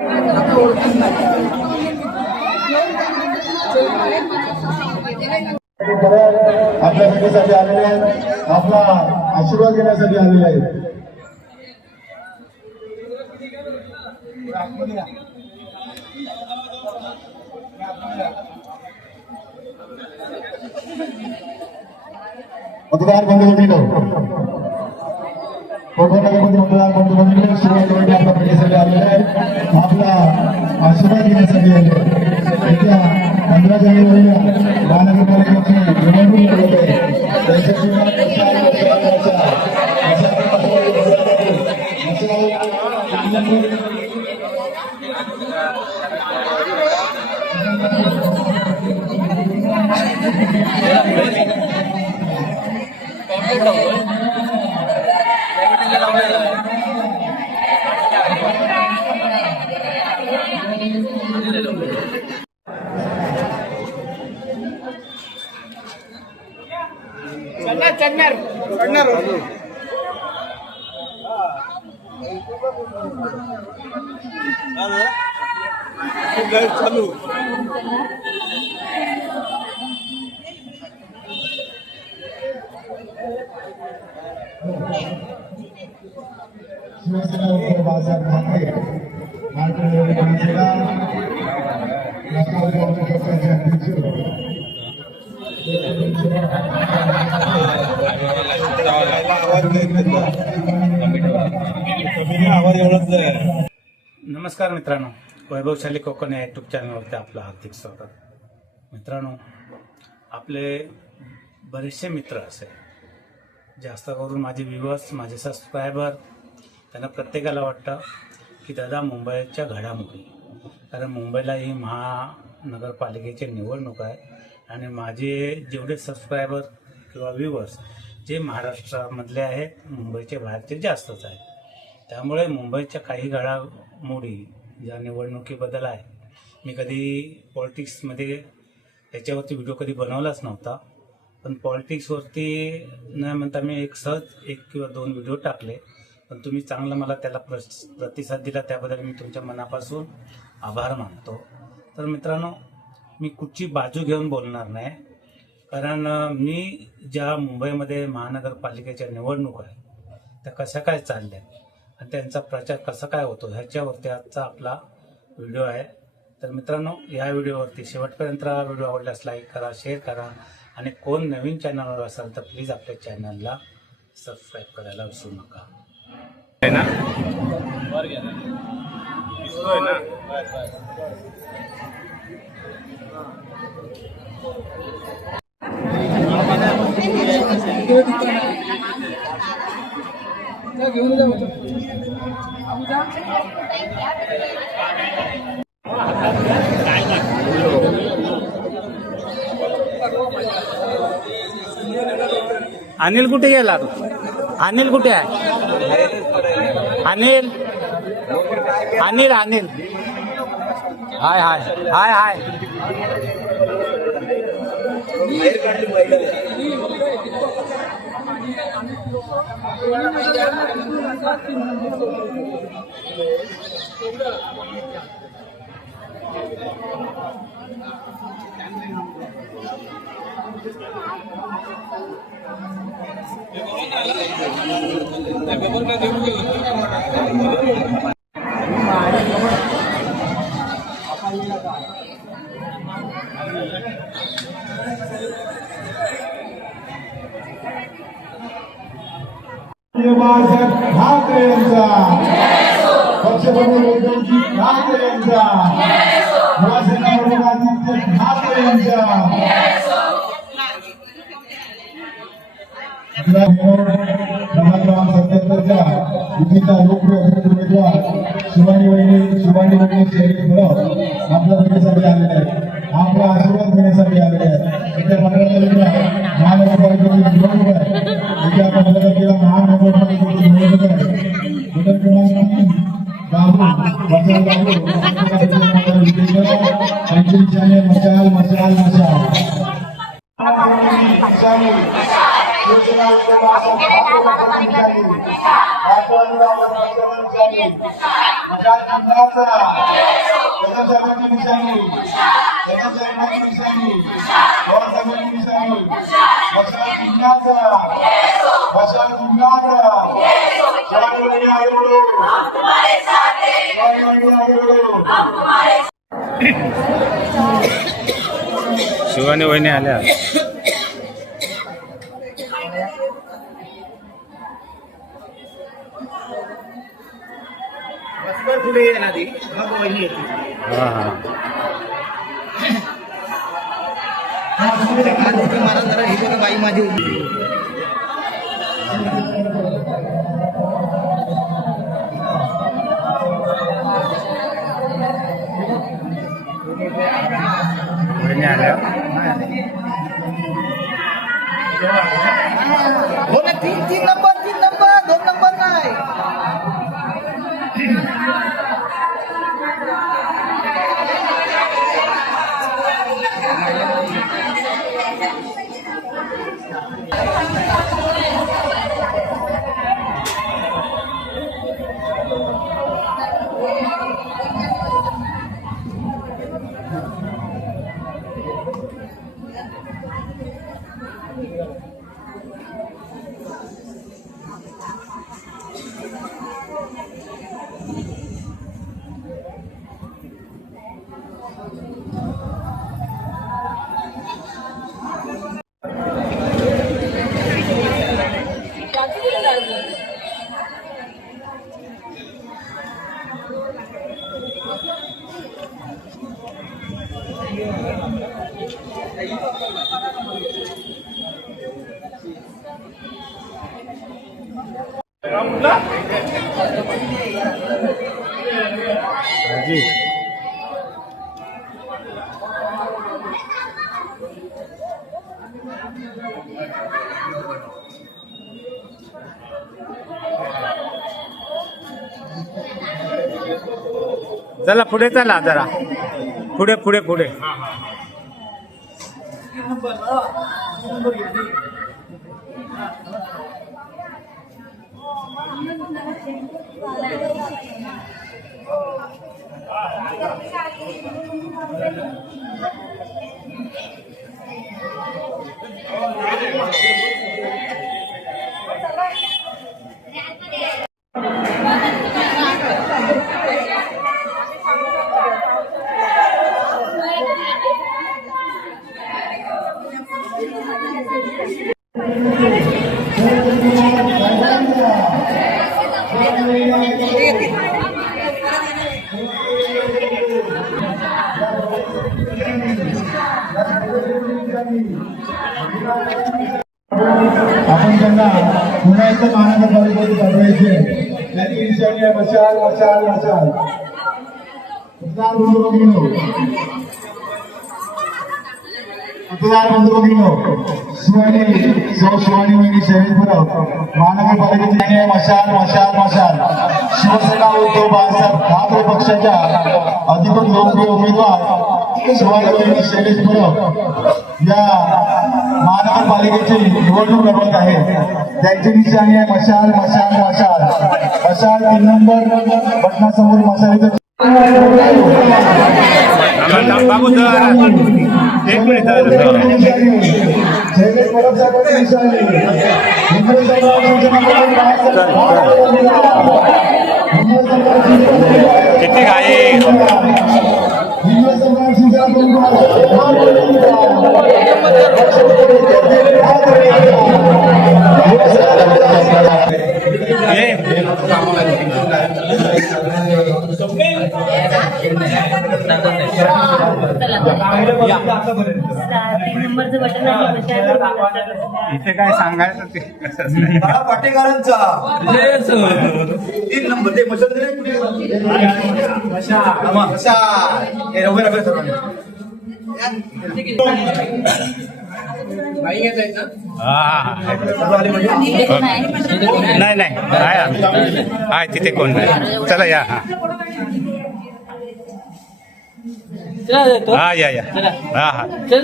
आपल्या भेटीसाठी आलेले आहेत, आपला आशीर्वाद घेण्यासाठी आलेले आहेत. मतदार बंधूंनो, कोकणनगरमध्ये मतदार बंधूंनो, सुरुवातीला आपल्या भेटीसाठी आलेले आहेत, आपला आशीर्वाद घेण्यासाठी आले. येत्या 15 जानेवारीला महानगरपालिकेची निवडणूक होत आहे. त्यासाठी चालू शिवसेना बाळासाहेब ठाकरे राष्ट्रवादी काँग्रेस पक्षाचे अध्यक्ष नमस्कार मित्रांनो, वैभवशाली कोकण या यूट्यूब चॅनलवरती आपलं हार्दिक स्वागत. मित्रांनो, आपले बरेचसे मित्र असे, जास्त करून माझे व्ह्यूअर्स, माझे सबस्क्रायबर, त्यांना प्रत्येकाला वाटतं की दादा मुंबईच्या घडामोडी, कारण मुंबईला ही महानगरपालिकेची निवडणूक आहे आणि माझे जेवढे सबस्क्रायबर किंवा व्ह्यूअर्स जे महाराष्ट्रामधले आहेत, मुंबईचे बाहेरचे जास्तच आहेत. त्यामुळे मुंबईच्या काही घडामोडी ज्या निवडणुकीबद्दल आहे, मी कधी पॉलिटिक्समध्ये त्याच्यावरती व्हिडिओ कधी बनवलाच नव्हता, पण पॉलिटिक्सवरती न म्हणता मी एक किंवा 2 व्हिडिओ टाकले, पण तुम्ही चांगला मला त्याला प्रतिसाद दिला, त्याबद्दल मी तुमच्या मनापासून आभार मानतो. तर मित्रांनो, मी कुठची बाजू घेऊन बोलणार नाही, कारण मी ज्या मुंबईमध्ये महानगरपालिकेच्या निवडणूक आहे त्या कशा काय चालल्या आणि त्यांचा प्रचार कसा काय होतो ह्याच्यावरती आजचा आपला व्हिडिओ आहे. तर मित्रांनो, या व्हिडिओवरती शेवटपर्यंत व्हिडिओ आवडल्यास लाईक करा, शेअर करा आणि कोण नवीन चॅनलवर असाल तर प्लीज आपल्या चॅनलला सबस्क्राईब करायला विसरू नका. अनिल कुठे गेला? अनिल कुठे आहे? अनिल अनिल अनिल हाय हाय हाय हाय. बाळासाहेब ठाकरे यांचा, पक्षप्रमुख उद्धवजी ठाकरे यांचा, युवासेना प्रमुख आदित्य ठाकरे यांचा, क्रमांक 77च्या युतीचा लोकप्रिय उमेदवार शिवानी शहरी फुलं आपल्या भेटीसाठी आलेले आहेत, आपला आशीर्वाद घेण्यासाठी आलेले आहेत. येत्या 15 तारखेला महानगरपालिकेची निवडणूक आहे. येत्या 15 तारखेला महानगरपालिकेची निवडणूक आहे. बटन क्रमांक 3 मशाल मशाल मशाल. शिवानी वहिनी आल्या. पुढे ये ना ती मग वहिनी येते. हा हा मला जरा हे बघा बाई माझी वहिनी आल्या. हो ना, तीन नंबर 2 नंबर नाही. जी चला पुढे चला जरा पुढे पुढे पुढे. आपण त्यांना पुन्हा एकदा महानगरपालिकेत पाठवायचे. त्याची निशाणी आहे मशाल मशाल मशाल. मतदार बंधू भगिनींनो, शिवानी वहिनी शैलेशपुरम महानगरपालिकेची आहे मशाल मशाल मशाल. शिवसेना उद्धव बाळासाहेब ठाकरे पक्षाच्या अधिकृत लोकप्रिय उमेदवार शिवानी वहिनी शैलेशपुरम या महानगरपालिकेची निवडणूक लढवत आहे. त्यांची निशाणी आहे मशाल मशाल मशाल मशाल. 3 नंबर बटनासमोर मशालीचं बाबू एक मिनिट किती घाई. नंबरचं बटन इथे काय सांगायचं ते पाटेकरांचा 3 नंबर ते मशाल दिले कुठे नाही नाही आहे तिथे कोण नाही. चला या. हा या या. हा हा चल